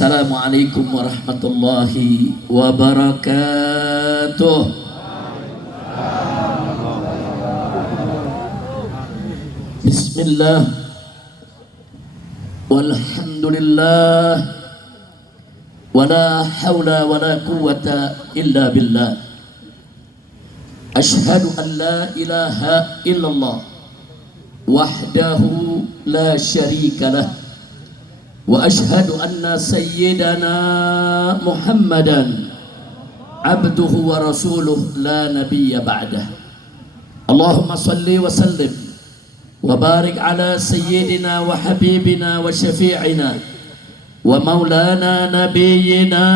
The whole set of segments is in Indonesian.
Assalamualaikum warahmatullahi wabarakatuh. Bismillah walhamdulillah wala hawla wala quwwata illa billah. Ashhadu an la ilaha illallah wahdahu la syarika lah wa ashhadu anna sayyidana Muhammadan abduhu wa rasuluh la nabiyya ba'dah. Allahumma salli wa sallim wa barik ala sayyidina wa habibina wa syafi'ina wa maulana nabiyyina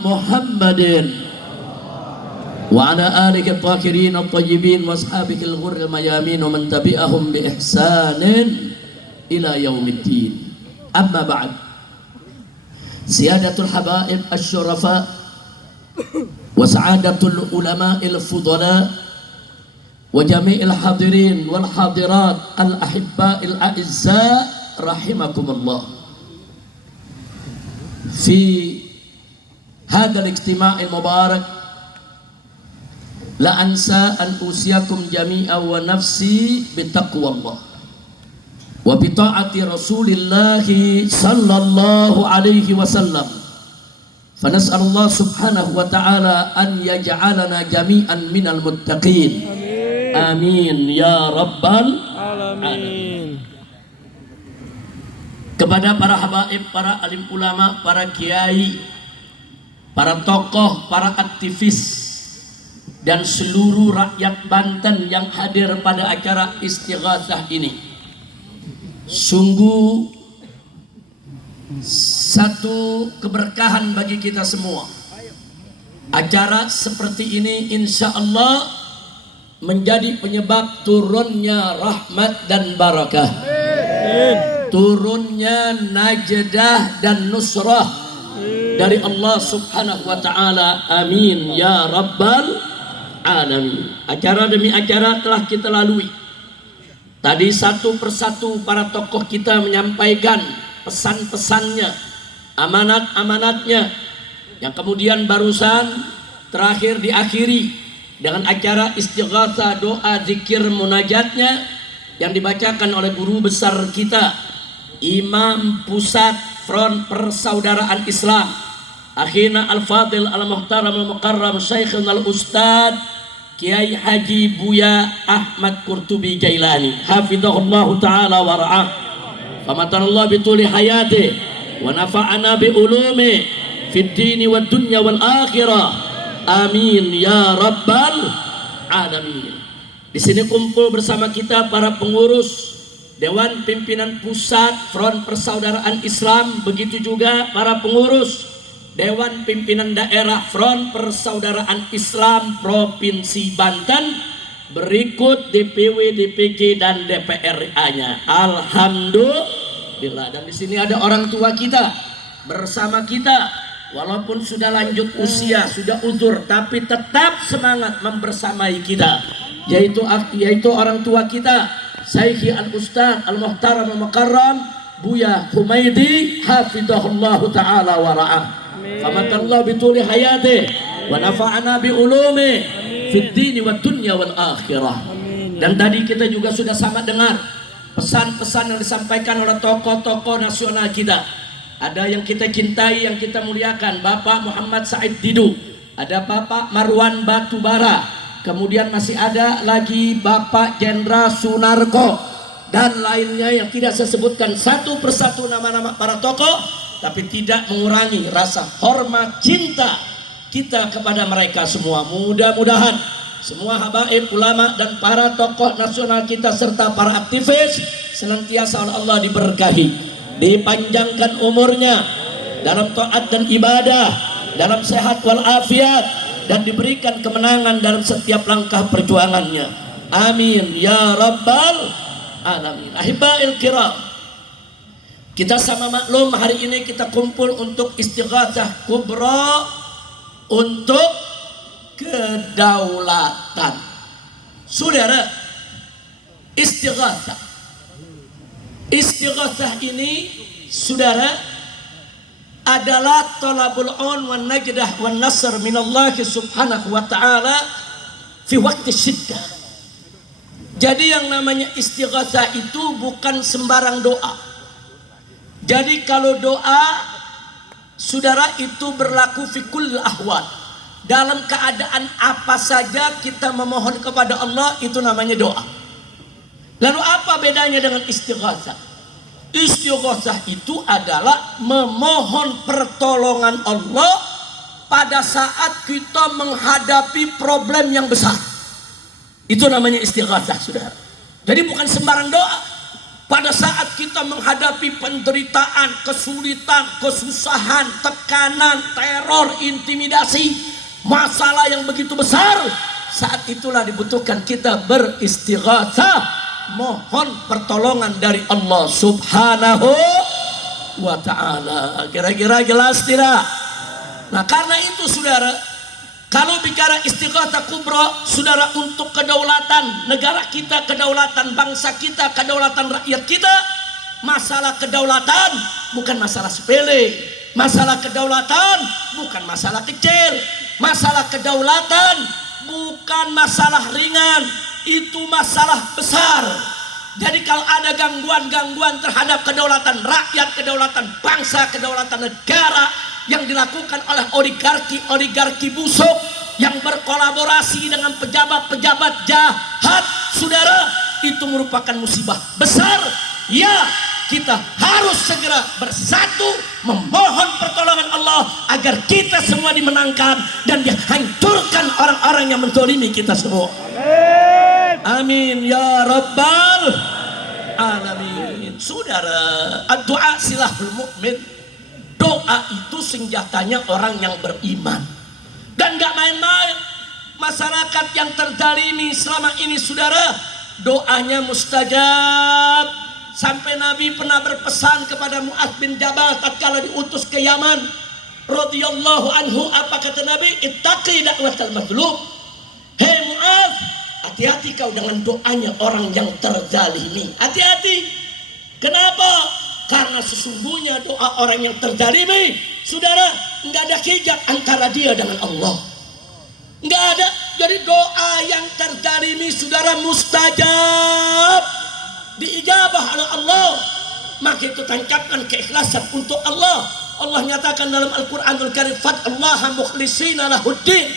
Muhammadin wa ala alihi at-tahirin at-tayyibin wa ashabihi al-ghurri al-mayamin wa man tabi'ahum bi ihsanin ila yaumiddin. Amma ba'd. Siyadatul habaib asy-syurafa wa sa'adatul ulama'il fudala wa jami'il hadirin wal hadirat al ahibba'il a'izza rahimakumullah. Fi hadzal ijtima'il mubarak la ansa an usiyakum jami'a wa nafsi bitaqwallah wa bi ta'ati Rasulillah sallallahu alaihi wasallam. Fa nas'alullah subhanahu wa ta'ala an yaj'alana jami'an minal muttaqin. Amin ya rabbal alamin. Kepada para habaib, para alim ulama, para kiai, para tokoh, para aktivis dan seluruh rakyat Banten yang hadir pada acara istighatsah ini, sungguh satu keberkahan bagi kita semua. Acara seperti ini insya Allah menjadi penyebab turunnya rahmat dan barakah, turunnya najdah dan nusrah dari Allah subhanahu wa ta'ala. Amin ya rabbal alamin. Acara demi acara telah kita lalui. Tadi satu persatu para tokoh kita menyampaikan pesan-pesannya, amanat-amanatnya, yang kemudian barusan terakhir diakhiri dengan acara istighatsah, doa, zikir, munajatnya yang dibacakan oleh guru besar kita, Imam Pusat Front Persaudaraan Islam, Akhina Al-Fadil Al-Muhtaram Al-Mukarram Syekhuna Al-Ustad Kiai Haji Buya Ahmad Qurtubi Jailani hafizahullahu ta'ala wa ra'ah. Famatanallah bituli hayati wa nafa'ana bi ulumi fid dini wad dunya wal akhirah. Amin ya rabbal alamin. Di sini kumpul bersama kita para pengurus Dewan Pimpinan Pusat Front Persaudaraan Islam, begitu juga para pengurus Dewan Pimpinan Daerah Front Persaudaraan Islam Provinsi Banten, berikut DPW, DPG dan DPRA-nya. Alhamdulillah. Dan di sini ada orang tua kita bersama kita, walaupun sudah lanjut usia, sudah uzur, tapi tetap semangat membersamai kita, yaitu orang tua kita, Syekhi Al-Ustad Al-Muhtaram Al-Mukarram Buya Humaidi hafizahullahu ta'ala wa ra'ah. Famatallahu bituli hayati wa nafa'ana bi ulumi fid dini wad dunya wal akhirah. Dan tadi kita juga sudah sama dengar pesan-pesan yang disampaikan oleh tokoh-tokoh nasional kita. Ada yang kita cintai, yang kita muliakan, Bapak Muhammad Said Didu, ada Bapak Marwan Batubara, kemudian masih ada lagi Bapak Jenderal Sunarko, dan lainnya yang tidak saya sebutkan satu persatu nama-nama para tokoh, tapi tidak mengurangi rasa hormat cinta kita kepada mereka semua. Mudah-mudahan semua habaib, ulama dan para tokoh nasional kita serta para aktivis senantiasa oleh Allah diberkahi, dipanjangkan umurnya dalam taat dan ibadah, dalam sehat walafiat, dan diberikan kemenangan dalam setiap langkah perjuangannya. Amin ya rabbal alamin. Ahibba'il kiram, kita sama maklum hari ini kita kumpul untuk istighatsah kubra untuk kedaulatan. Saudara, istighatsah ini saudara adalah talabul aun wan najdah wan nasr minallah subhanahu wa ta'ala fi waktu syiddah. Jadi yang namanya istighatsah itu bukan sembarang doa. Jadi kalau doa, saudara, itu berlaku fi kulli ahwal. Dalam keadaan apa saja kita memohon kepada Allah, itu namanya doa. Lalu apa bedanya dengan istighatsah? Istighatsah itu adalah memohon pertolongan Allah pada saat kita menghadapi problem yang besar. Itu namanya istighatsah, saudara. Jadi bukan sembarang doa. Pada saat kita menghadapi penderitaan, kesulitan, kesusahan, tekanan, teror, intimidasi, masalah yang begitu besar, saat itulah dibutuhkan kita beristighatsah, mohon pertolongan dari Allah subhanahu wa ta'ala. Kira-kira jelas tidak? Nah, karena itu saudara, kalau bicara istighatsah kubra, saudara, untuk kedaulatan negara kita, kedaulatan bangsa kita, kedaulatan rakyat kita, masalah kedaulatan bukan masalah sepele. Masalah kedaulatan bukan masalah kecil. Masalah kedaulatan bukan masalah ringan, itu masalah besar. Jadi kalau ada gangguan-gangguan terhadap kedaulatan rakyat, kedaulatan bangsa, kedaulatan negara yang dilakukan oleh oligarki busuk yang berkolaborasi dengan pejabat-pejabat jahat, saudara, itu merupakan musibah besar. Ya, kita harus segera bersatu memohon pertolongan Allah agar kita semua dimenangkan dan dihancurkan orang-orang yang menzalimi kita semua. Amin ya rabbal alamin. Saudara, doa silahul mukmin. Doa itu senjatanya orang yang beriman. Dan gak main-main. Masyarakat yang terzalimi selama ini, saudara, doanya mustajab. Sampai Nabi pernah berpesan kepada Mu'adz bin Jabal tatkala diutus ke Yaman radhiyallahu anhu, apa kata Nabi? Ittaqi da'watal mazlum. Hei Mu'adz, hati-hati kau dengan doanya orang yang terzalimi. Hati-hati. Kenapa? Karena sesungguhnya doa orang yang terzalimi, saudara, nggak ada hijab antara dia dengan Allah. Nggak ada. Jadi doa yang terzalimi, saudara, mustajab, diijabah oleh Allah. Maka itu tancapkan keikhlasan untuk Allah. Allah nyatakan dalam Al-Quranul Karim, fad'allaha mukhlishina lahuddin.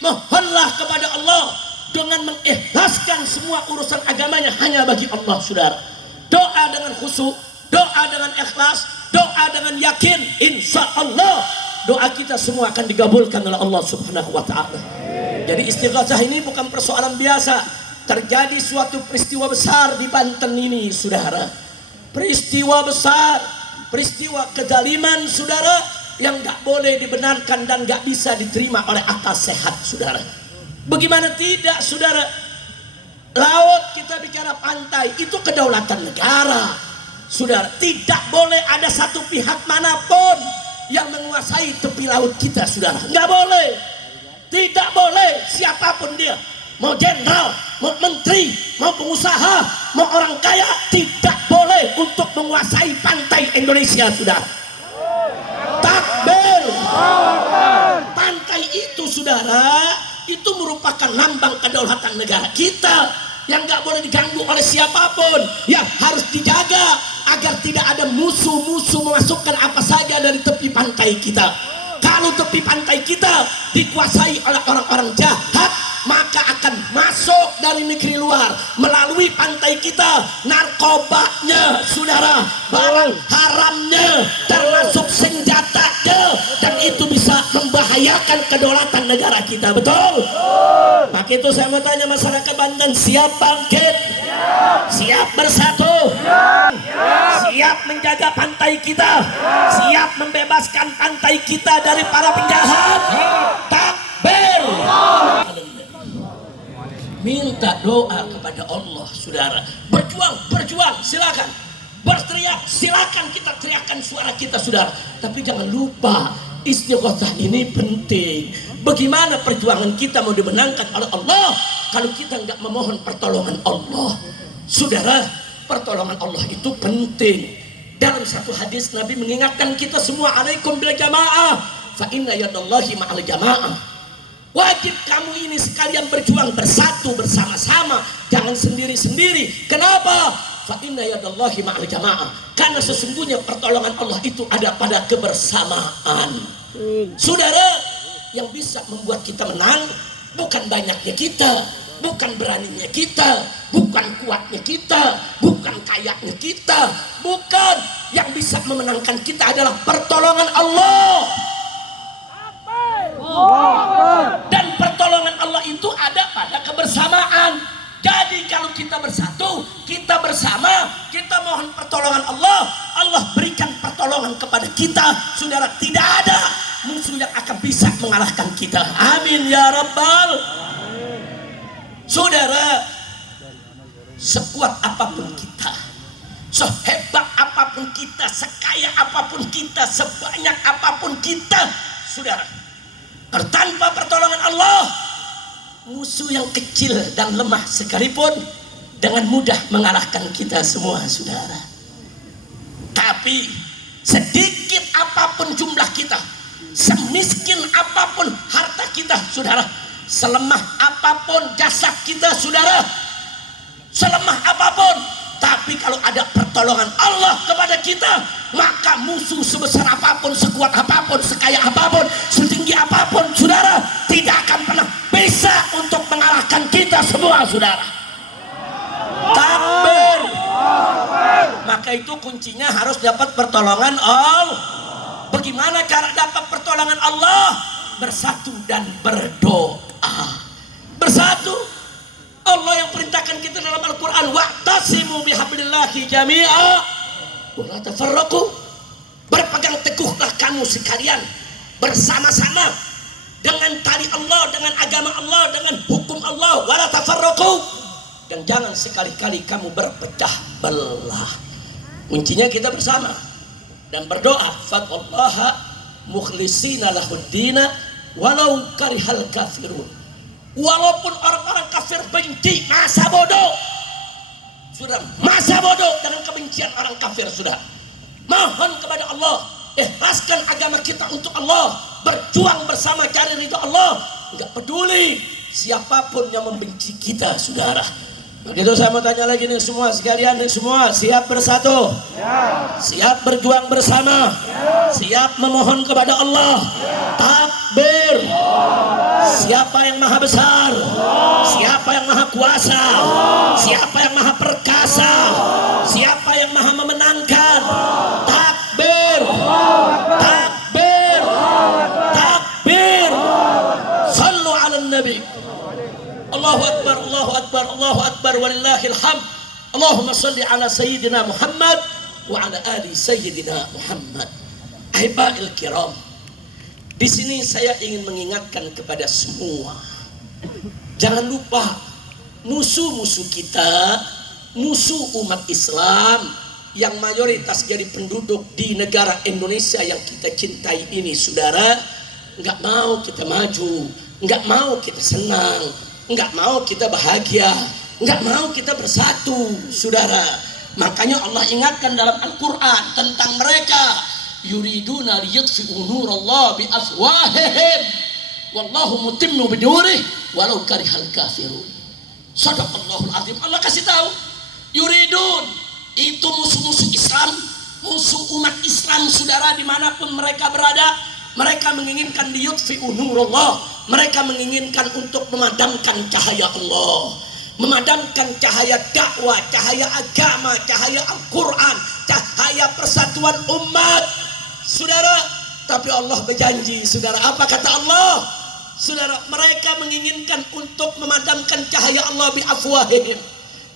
Mohonlah kepada Allah dengan mengikhlaskan semua urusan agamanya hanya bagi Allah, saudara. Doa dengan khusyuk, doa dengan ikhlas, doa dengan yakin, insya Allah doa kita semua akan digabulkan oleh Allah subhanahu wa ta'ala. Jadi istighatsah ini bukan persoalan biasa. Terjadi suatu peristiwa besar di Banten ini, saudara. Peristiwa besar, peristiwa kezaliman, saudara, yang gak boleh dibenarkan dan gak bisa diterima oleh akal sehat, saudara. Bagaimana tidak, saudara? Laut, kita bicara pantai, itu kedaulatan negara, saudara. Tidak boleh ada satu pihak manapun yang menguasai tepi laut kita, saudara. Nggak boleh. Tidak boleh, siapapun dia, mau jenderal, mau menteri, mau pengusaha, mau orang kaya, tidak boleh untuk menguasai pantai Indonesia, saudara. Takbir. Pantai itu, saudara, itu merupakan lambang kedaulatan negara kita yang nggak boleh diganggu oleh siapapun, yang harus dijaga agar tidak ada musuh-musuh memasukkan apa saja dari tepi pantai kita. Kalau tepi pantai kita dikuasai oleh orang-orang jahat, maka akan masuk dari negeri luar melalui pantai kita narkobanya, saudara, barang haramnya, termasuk senjatanya, dan itu bisa membahayakan kedaulatan negara kita. Betul? Maka itu saya mau tanya masyarakat Banten, siap bangkit? Siap bersatu? Siap menjaga pantai kita? Siap membebaskan pantai kita dari para penjahat? Takbir! Minta doa kepada Allah, saudara. Berjuang, berjuang, silakan. Berteriak, silakan kita teriakkan suara kita, saudara. Tapi jangan lupa, istighatsah ini penting. Bagaimana perjuangan kita mau dimenangkan oleh Allah kalau kita nggak memohon pertolongan Allah? Saudara, pertolongan Allah itu penting. Dalam satu hadis Nabi mengingatkan kita semua, alaikum bil jamaah fa inna yadallahi ma'al jamaah. Wajib kamu ini sekalian berjuang bersatu bersama-sama, jangan sendiri-sendiri. Kenapa? Fa inna yadallahi ma'al jamaah. Karena sesungguhnya pertolongan Allah itu ada pada kebersamaan. Saudara, yang bisa membuat kita menang bukan banyaknya kita, bukan beraninya kita, bukan kuatnya kita, bukan kayanya kita, bukan. Yang bisa memenangkan kita adalah pertolongan Allah. Dan pertolongan Allah itu ada pada kebersamaan. Jadi kalau kita bersatu, kita bersama, kita mohon pertolongan Allah, Allah berikan pertolongan kepada kita. Saudara, tidak ada musuh yang akan bisa mengalahkan kita. Amin ya Rabbal. Saudara, sekuat apapun kita, sehebat apapun kita, sekaya apapun kita, sebanyak apapun kita, saudara, tanpa pertolongan Allah, musuh yang kecil dan lemah sekalipun dengan mudah mengalahkan kita semua, saudara. Tapi sedikit apapun jumlah kita, semiskin apapun harta kita, saudara, selemah apapun jasad kita, saudara, selemah apapun, tapi kalau ada pertolongan Allah kepada kita, maka musuh sebesar apapun, sekuat apapun, sekaya apapun, setinggi apapun, saudara, tidak akan pernah bisa untuk mengalahkan kita semua, saudara. Takbir. Maka itu kuncinya harus dapat pertolongan Allah. Bagaimana cara dapat pertolongan Allah? Bersatu dan berdoa. Bersatu. Allah yang perintahkan kita dalam Al-Quran, wa'tasimu bihablillahi jami'a wa la tafarraqu. Berpegang teguhlah kamu sekalian bersama-sama dengan tali Allah, dengan agama Allah, dengan hukum Allah, wa la tafarraqu. Dan jangan sekali-kali kamu berpecah belah. Kuncinya kita bersama dan berdoa, fad'ullaha mukhlishina lahuddina walau karihal kafirun. Walaupun orang-orang kafir benci, masa bodoh, sudah masa bodoh dengan kebencian orang kafir, sudah mohon kepada Allah, ikhlaskan agama kita untuk Allah, berjuang bersama cari ridho Allah, nggak peduli siapapun yang membenci kita, saudara. Begitu saya mau tanya lagi nih semua sekalian, nih semua siap bersatu, ya. Siap berjuang bersama, ya. Siap memohon kepada Allah, ya. Takbir, siapa yang maha besar, siapa yang maha kuasa, siapa yang maha perkasa, siapa yang maha memenangkan. Takbir, takbir, takbir. Sallu ala nabi. Allahu akbar, Allahu akbar, Allahu akbar, walillahil hamd. Allahumma salli ala sayyidina Muhammad wa ala ali sayyidina Muhammad. Ahibail kiram, di sini saya ingin mengingatkan kepada semua, jangan lupa musuh-musuh kita, musuh umat Islam yang mayoritas jadi penduduk di negara Indonesia yang kita cintai ini, saudara, nggak mau kita maju, nggak mau kita senang, nggak mau kita bahagia, nggak mau kita bersatu, saudara. Makanya Allah ingatkan dalam Al-Quran tentang mereka, yuriduna liyutfi'u nurallah bi afwahihim wallahu mutimmu bidurih walau karihal kafirun. Shadaqallahul azim. Allah kasih tahu, yuridun itu musuh-musuh Islam, musuh umat Islam, saudara, dimanapun mereka berada, mereka menginginkan liyutfi'u nurallah, mereka menginginkan untuk memadamkan cahaya Allah, memadamkan cahaya dakwah, cahaya agama, cahaya Al-Quran, cahaya persatuan umat, saudara. Tapi Allah berjanji, saudara, apa kata Allah? Saudara, mereka menginginkan untuk memadamkan cahaya Allah bi afwahihim,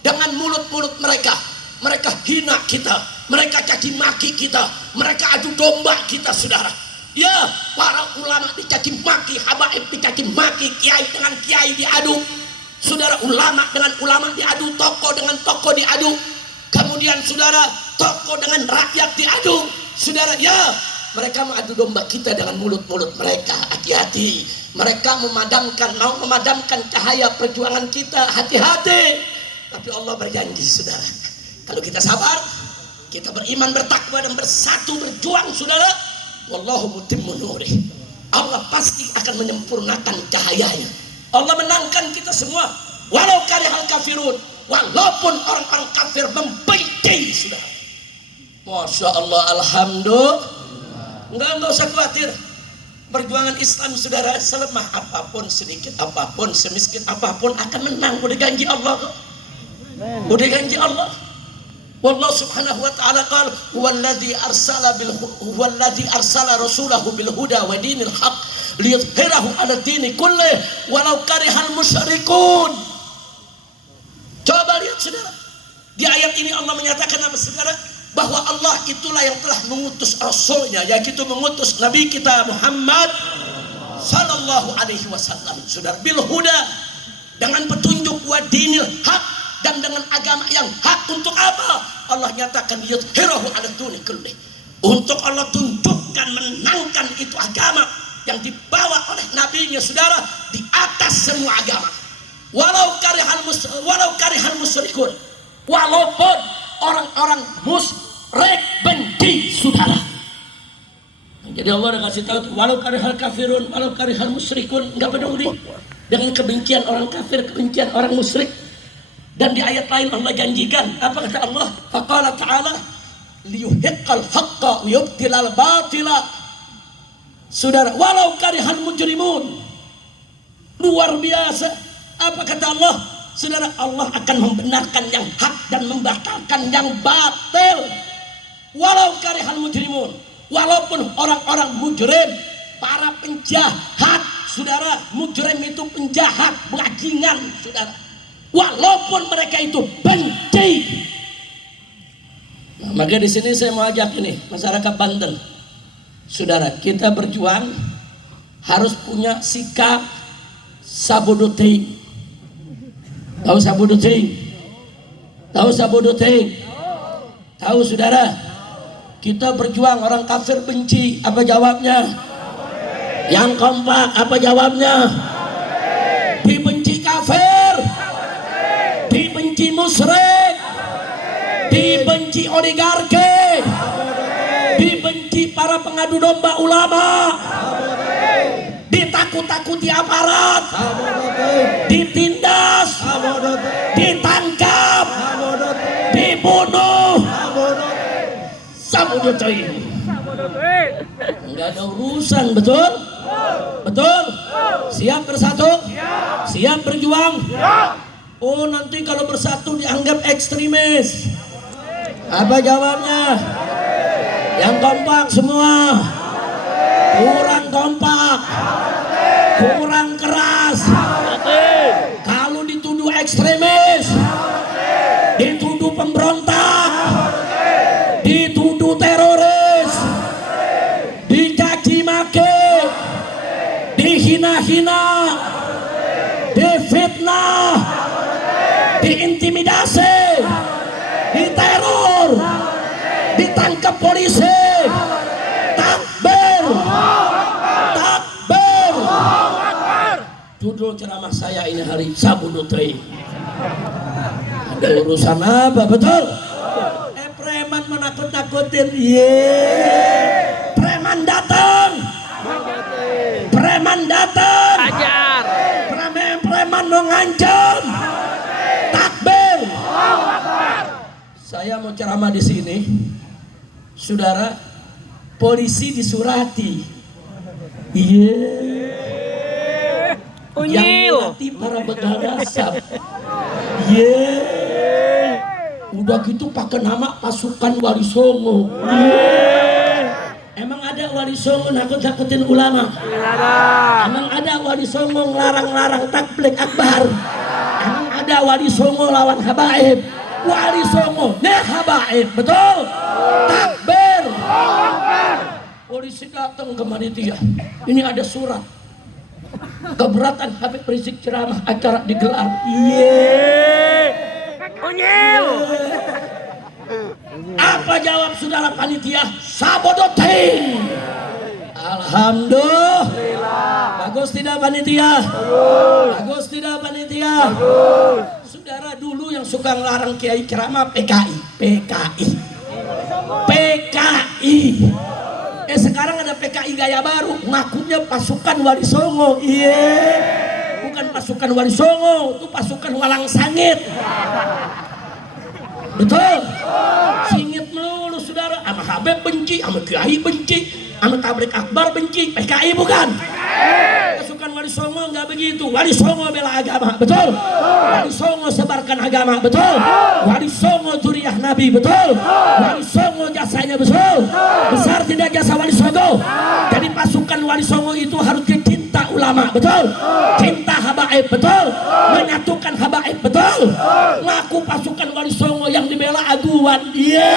dengan mulut-mulut mereka. Mereka hina kita, mereka caci maki kita, mereka adu domba kita, saudara. Ya, para ulama dicaci maki, habaib dicaci maki, kiai dengan kiai diadu, saudara, ulama dengan ulama diadu, tokoh dengan tokoh diadu, kemudian saudara, tokoh dengan rakyat diadu, saudara. Ya, mereka mengadu domba kita dengan mulut-mulut mereka. Hati-hati, mereka mau memadamkan cahaya perjuangan kita, hati-hati. Tapi Allah berjanji, saudara, kalau kita sabar, Kita beriman, bertakwa dan bersatu berjuang saudara. Wallahu mutimmu nurih. Allah pasti akan menyempurnakan cahayanya. Allah menangkan kita semua. Walau karihal kafirun, walaupun orang-orang kafir membenci saudara. Masya Allah, alhamdulillah. Enggak usah khawatir. Perjuangan Islam saudara, selemah apapun, sedikit apapun, semiskin apapun akan menang. Udah janji Allah kok. Udah janji Allah. Wallahu subhanahu wa ta'ala qala huwallazi arsala rasulahu bil huda wa dinil haq liyudhhirahu 'ala dini kullih walau karihal musyrikun. Coba lihat saudara. Di ayat ini Allah menyatakan apa saudara? Bahwa Allah itulah yang telah mengutus Rasulnya, yaitu mengutus Nabi kita Muhammad sallallahu alaihi wasallam saudara, bil huda, dengan petunjuk, wa dinil haq, dan dengan agama yang hak. Untuk apa? Allah nyatakan yudhhirahu 'ala dini kullih, untuk Allah tunjukkan, menangkan itu agama yang dibawa oleh nabinya saudara di atas semua agama. Walau karihal musyrikun, walaupun orang-orang musyrik benci saudara. Jadi Allah udah kasih tahu, walau karihal kafirun, walau karihal musyrikun, enggak peduli dengan kebencian orang kafir, kebencian orang musyrik. Dan di ayat lain Allah janjikan, apa kata Allah? Faqala ta'ala liyuhiqqal haqqa wa yubtilal batila. Saudara, walau karihal mujrimun. Luar biasa. Apa kata Allah? Saudara, Allah akan membenarkan yang hak dan membatalkan yang batil. Walau karihal mujrimun, walaupun orang-orang mujrim, para penjahat, saudara, mujrim itu penjahat, bajingan, saudara. Walaupun mereka itu benci. Nah, maka di sini saya mau ajak ini masyarakat Banten, saudara, kita berjuang harus punya sikap sabodoting. Tahu sabodoting? Tahu sabodoting? Tahu saudara? Kita berjuang, orang kafir benci, apa jawabnya? Yang kompak, apa jawabnya? Dibenci kafir, dibenci musyrik, dibenci oligarki, dibenci para pengadu domba ulama, ditakut-takuti aparat, ditindas, ditangkap, dibunuh. Sabodoting. Enggak ada urusan, betul? Betul? Siap bersatu? Siap berjuang? Oh, nanti kalau bersatu dianggap ekstremis. Apa jawabnya? Yang kompak semua. Kurang kompak, kurang keras. Kalau dituduh ekstremis, dituduh pemberontak, dituduh teroris, dicaci maki, dihina-hina, difitnah, diintimidasi, diteror, ditangkap polisi. Takbir, takbir. Judul ceramah saya ini hari sabodoting. Ada urusan apa, betul? Preman menakut-nakutin. Preman datang, preman datang, ajar. Preman mengancam. Takbir. Saya mau ceramah di sini, saudara. Polisi disurati. Yang melatih para begal dasar. Udah gitu pakai nama pasukan Wali Songo. Emang ada Wali Songo nakut-nakutin ulama? Emang ada Wali Songo ngelarang-larang takbir akbar? Emang ada Wali Songo lawan habaib? Wali Songo nih habaib, betul? Takbir. Polisi datang ke panitia. Ini ada surat keberatan Habib Rizik ceramah, acara digelar. Apa jawab saudara panitia? Sabodoting. Alhamdulillah. Bagus tidak panitia? Bagus tidak panitia? Saudara, dulu yang suka ngelarang kiai ceramah PKI. PKI. Sekarang ada PKI gaya baru, ngakunya pasukan Wali Songo. Iya, bukan pasukan Wali Songo, itu pasukan Walang Sangit. Betul? Singit melulu saudara, sama Habib benci, sama Kiai benci, sama Tablik Akbar benci. PKI bukan? Pasukan Wali Songo nggak begitu. Wali Songo bela agama, betul? Wali Songo sebarkan agama, betul? Wali Songo zuriyah Nabi, betul? Wali Songo jasanya, betul? Besar tidak jasa Wali Songo? Jadi pasukan Wali Songo itu harus cinta ulama, betul? Cinta habaib, betul? Menyatukan habaib, betul? Ngaku pasukan Wali Songo yang dibela aguan. Iya.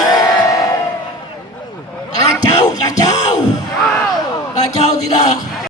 Kacau, kacau. Kacau tidak?